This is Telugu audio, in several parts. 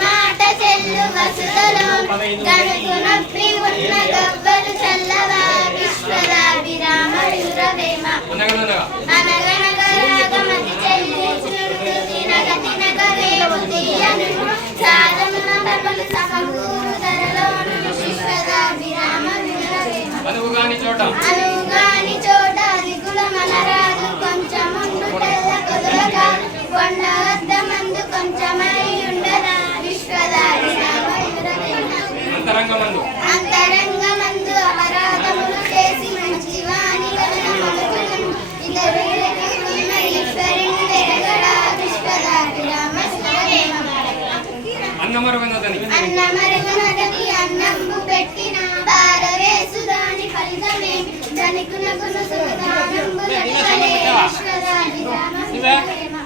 మాట చెల్లు వసుదలో గనుకు నొప్పి ఉన్న గవ్వలు చల్లవా విశ్వదాభిరామడు రవేమ అనగనగా రాగమతి చెల్లి చురుడు తినగ రేవు తీయను సాధమున పలులు సమకూరు ధరలోను విశ్వదాభిరామడు రవేమ అనువుగాని చోట. అనుగాని చోట దిగుల మనరాదు కొంచెముండు తెల్ల కుదురగా కొండ వద్ద మందు కొంచెమై అంతరంగమందు అపరాధములు చేసి మంచి వాని అన్నమరుగనదని అన్నంబు పెట్టిన దాని ఫలితమే సుఖదానంబు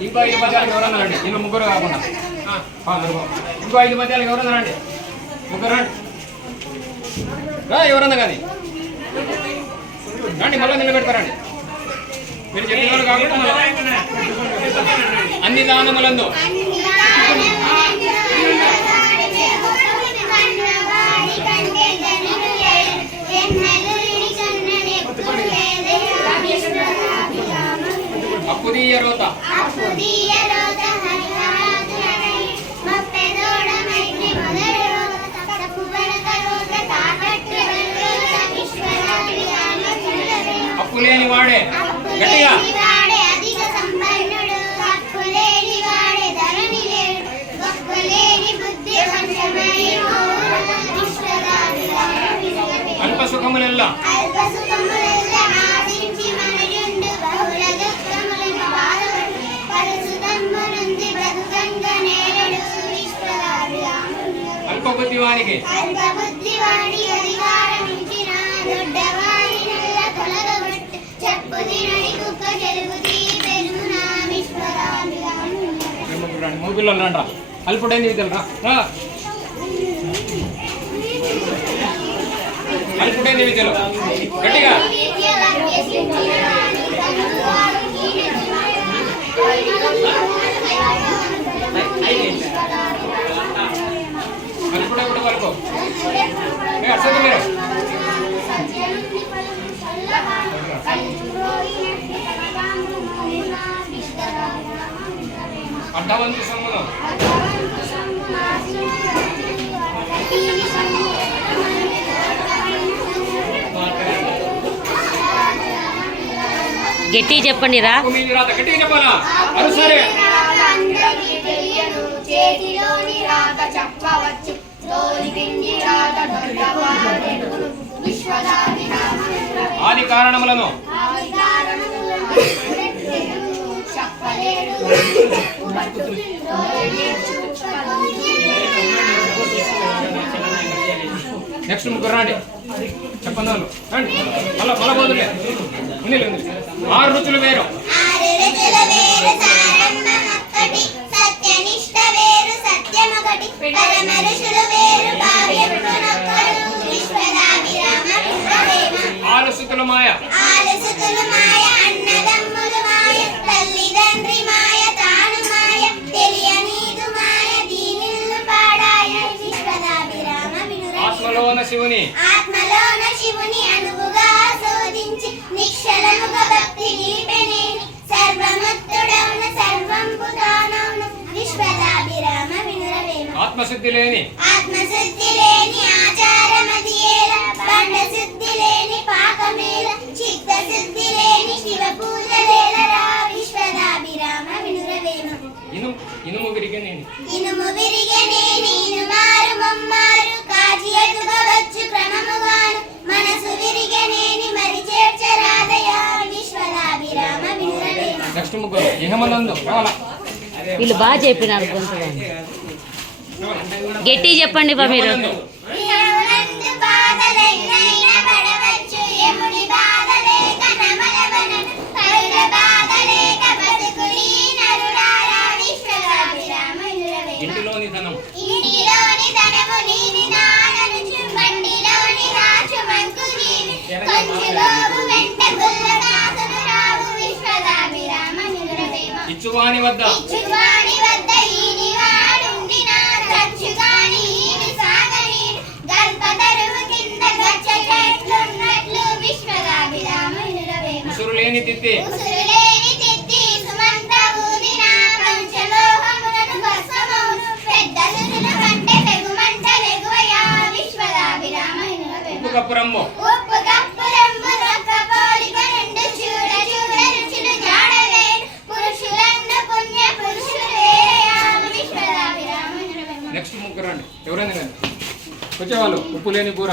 ఇంకో ఐదు పద్యాలకు ఎవరన్నా రండి ముగ్గురు కాకుండా ఇంకో ఐదు పద్యాలకు ఎవరన్నా రండి ముగ్గురు రండి రా ఎవరన్నా కానీ. రండి మళ్ళీ నిలబెడతారండి మీరు చెప్పిన వాళ్ళు కాకుండా అన్ని దానములందు. అప్పుదీయ రోత. బుద్ధి వంశమై విశ్వదాభిరామ అల్ప సుఖములెల్లా అల్ప సుఖములెల్ల ఆశించి మనుజుండు మూడు పిల్లలు రండి రా అల్పుడైంది విద్యలు రా? రా. అల్పుడైంది విద్యలు గట్టిగా. అల్పుడే కూడా వరకు ఏ గట్టి చెప్పండి రా. చెప్పాలా సరే చేతిలోని రాత చెప్పవచ్చు విశ్వదాభిరామ ఆది కారణములను. చెప్పలేడు నెక్స్ట్ ముగ్గురు రండి. చెప్పండి రండి. మళ్ళా మళ్ళా పోదులే ఉంది ఆరు రుచులు వేరు. ఆరు రుచుల వేరు సారమ్మనొక్కటి ఆత్మలోన శివుని. ఆత్మలోన శివుని అనువుగా శోధించి నిక్షలముగ భక్తి గీపెనేని సర్వమత్తుడౌన సర్వంబు తానౌను విశ్వదాభిరామ వినురవేమ. ఆత్మశుద్ధి లేని. ఆత్మశుద్ధి వీళ్ళు బాగా చెప్పినారు కొంచెం గట్టి చెప్పండి బా మీరు. ఇచ్చువాని వద్ద. లేని తిత్తి. కప్పురమ్మ వచ్చేవాళ్ళు ఉప్పు లేని కూర.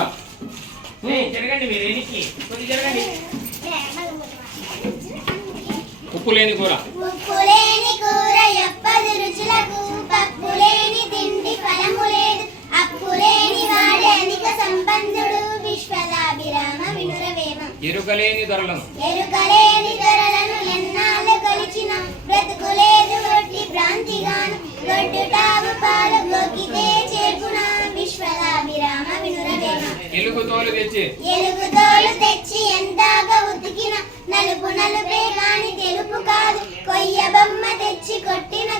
జరగండి మీరు ఎనికి కొద్ది జరగండి. ఉప్పు లేని కూర. ఉప్పు లేని కూర ఎప్పదు రుచులకు? పప్పు లేని తిండి ఫలము లేదు. అప్పు లేని వాడే అధిక సంపన్నుడు. విశ్వదాభిరామ వినురవేమ. ఎరుకలేని ధరలను ఎరుకలేని దొరలను ఎన్నాళ్ళు కొలిచిన. బ్రతుకులేదు గొడ్డి భ్రాంతిగాను. గొడ్డుటావు పాలు గొక్కితే ఎలుగు తోలు తెచ్చి. ఎలుగు తోలు తెచ్చి ఎందాగా ఉతికిన నలుపు నలుపే కాని తెలుపు కాదు. కొయ్య బొమ్మ తెచ్చి కొట్టిన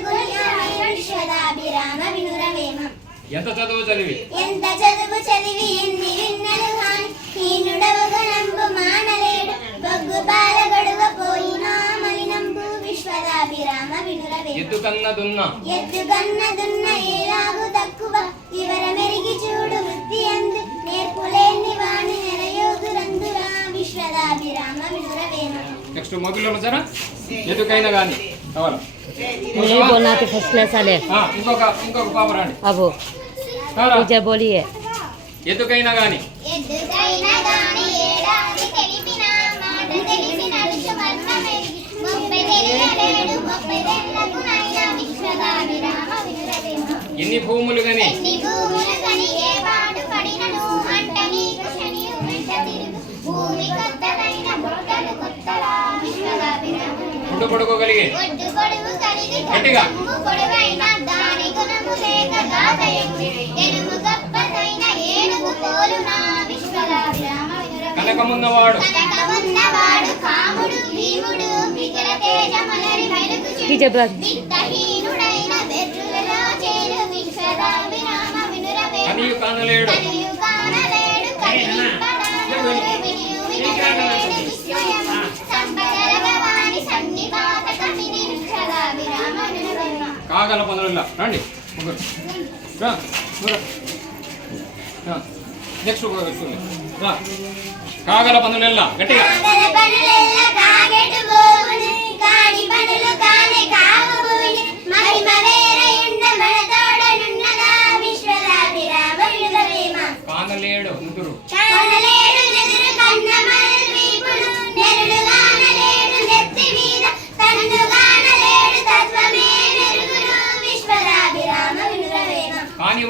విశ్వదాభిరామ వినురవేమ. ఎంత చదువు చదివి? ఎంత చదువు చదివి ఎన్ని విన్నలు కాని హీనుడవగు నంబు మానలేడు. బొగ్గు బాల గడువ పోయినా మలినంబు విశ్వదాభిరామ వినురవేమ. ఎద్దు కన్న దున్న. ఏలాగు తక్కువ. వివర మెరిగి చూడు నెక్స్ట్ మొగ్గులో సరే ఎదుకైనా కానీ కావాలా నాకు ఫస్ట్ క్లాస్ అలే? ఇంకొక ఇంకొక పాప రాండి. అబో. పూజ బోలియే. ఎదుకైనా కానీ ఎన్ని భూములు కానీ విశ్వదాభిరామ వినురవేమ కనియు కానలేడు కనియు కానలేడు. వినురవేమ కాగల పనులలో రండి. ముగ్గురు. నెక్స్ట్ రా. కాగల పనులెల్లా గట్టిగా. కాగల కాని కావు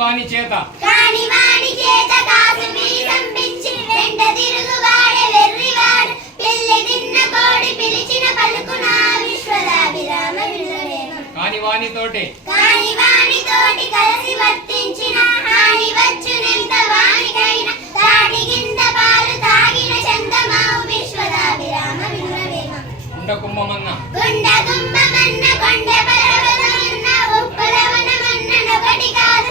వాని చేత. కాని వాని చేత కాసు బీజం పిచ్చి వెంట తిరుగువాడే వెర్రివాడు పిల్లి తిన్న కోడి పిలిచిన పలుకున విశ్వదాభిరామ వినురవేమ కాని వానితోటి కాని వాని తోటి కలిసి వర్తించిన హాని వచ్చునెంత వానికైనా తాటి కింద పాలు తాగిన చందమావు విశ్వదాభిరామ గుండ గుమ్మమన్న కొండ పర్వతమన్న ఉప్పులవనమన్న నొకటి కాదు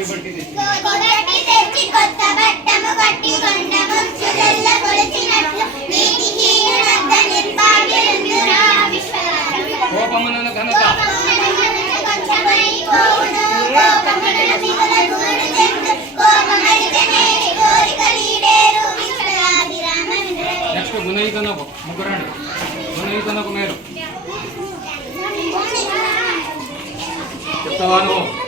పట్టి తెచ్చి కొత్త బట్టము కట్టి కొండ ముచ్చులెల్ల కొలిచినట్లు నీతి హీనుడద్ద నిర్భాగ్యులందురా. కోపమునను ఘనత. కొంచెమై పోవును, మిగుల గూడు. నెక్స్ట్ గుణయితనకు గుణయితనకు చెప్తావా నువ్వు?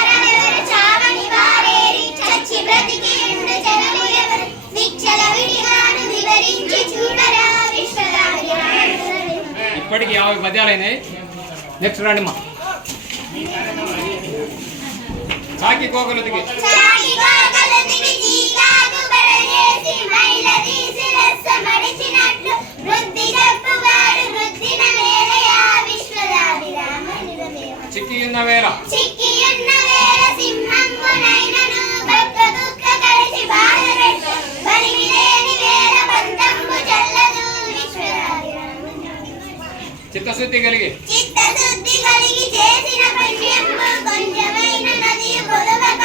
ఇప్పటికి యాభై పద్యాలు అయినాయి. నెక్స్ట్ రండి మా. చాకి కోకలు దిగి చిక్కియున్న వేళ. చిక్కియున్న వేళ చిత్తశుద్ధి కలిగి. చిప్పలో ఉన్న చేసిన పుణ్యము కొంచెమైన పడ్డ.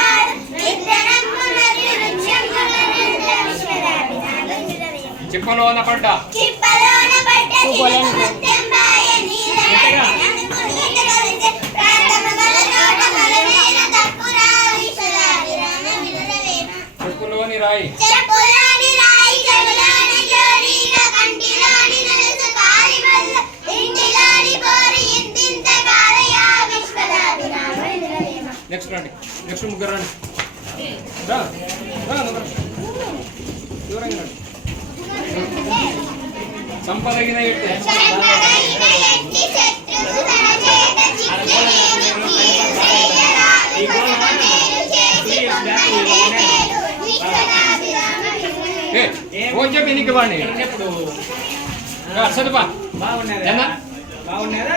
నెక్స్ట్ రండి. నెక్స్ట్ ముగ్గురు రండి. దూరంగా రండి. సంపదగిన ఫోన్ చెప్పి నీకు వాడిని. సరిపా బాగున్నారా? బాగున్నారా?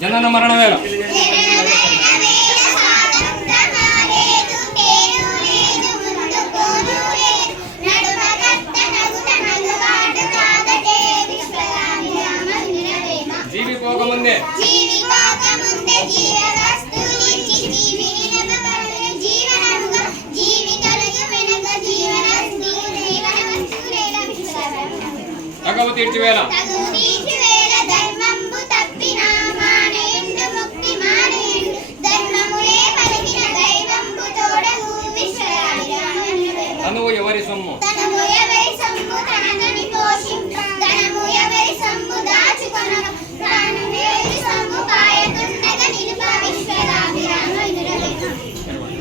జనన మరణ తను ఎవరి సొమ్ము.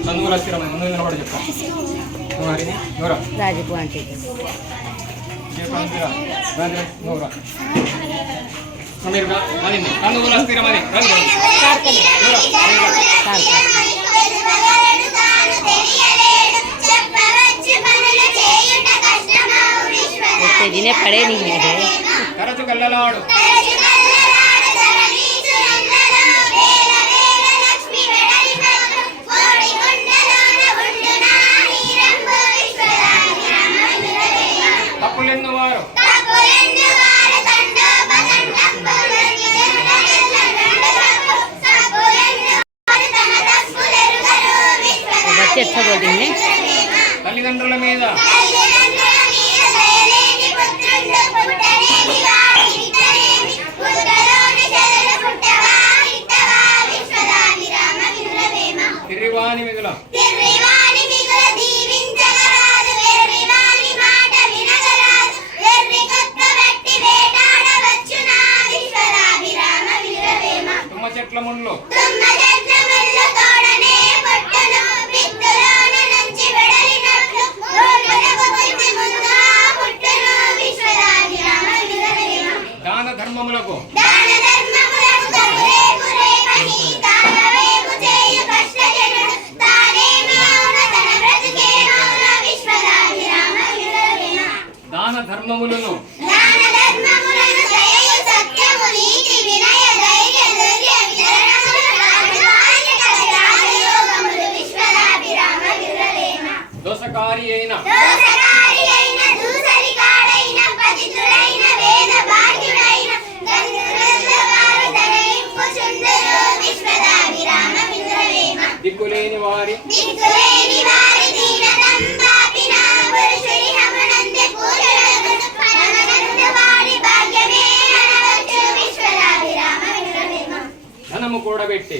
చందువుల స్థిరం ముందు నిలబడి చెప్తాం. నూరా. రాజీవ్ ఆంటీ నూరా. మీరు రండి కందువుల స్థిరమని पे जिन्हें पढ़े नहीं है బట్టి ఎట్లా పోతుంది తల్లిదండ్రుల మీద Happy! Huwag no. నిలబెట్టి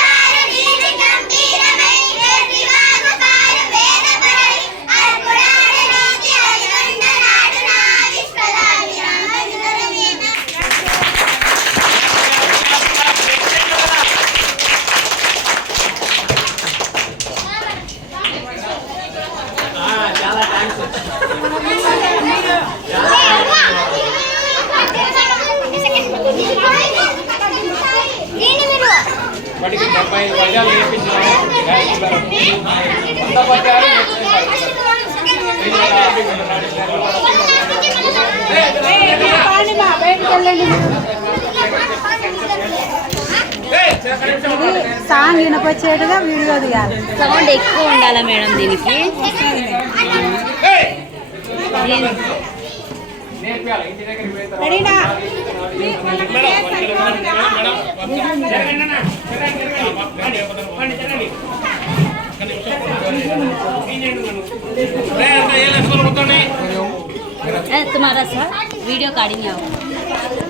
Song వినపచ్చేట్టుగా వీడియో తీయాలి సౌండ్ ఎక్కువ ఉండాలా మేడం దీనికి తుమారా సార్ వీడియో కాడింగ్ आओ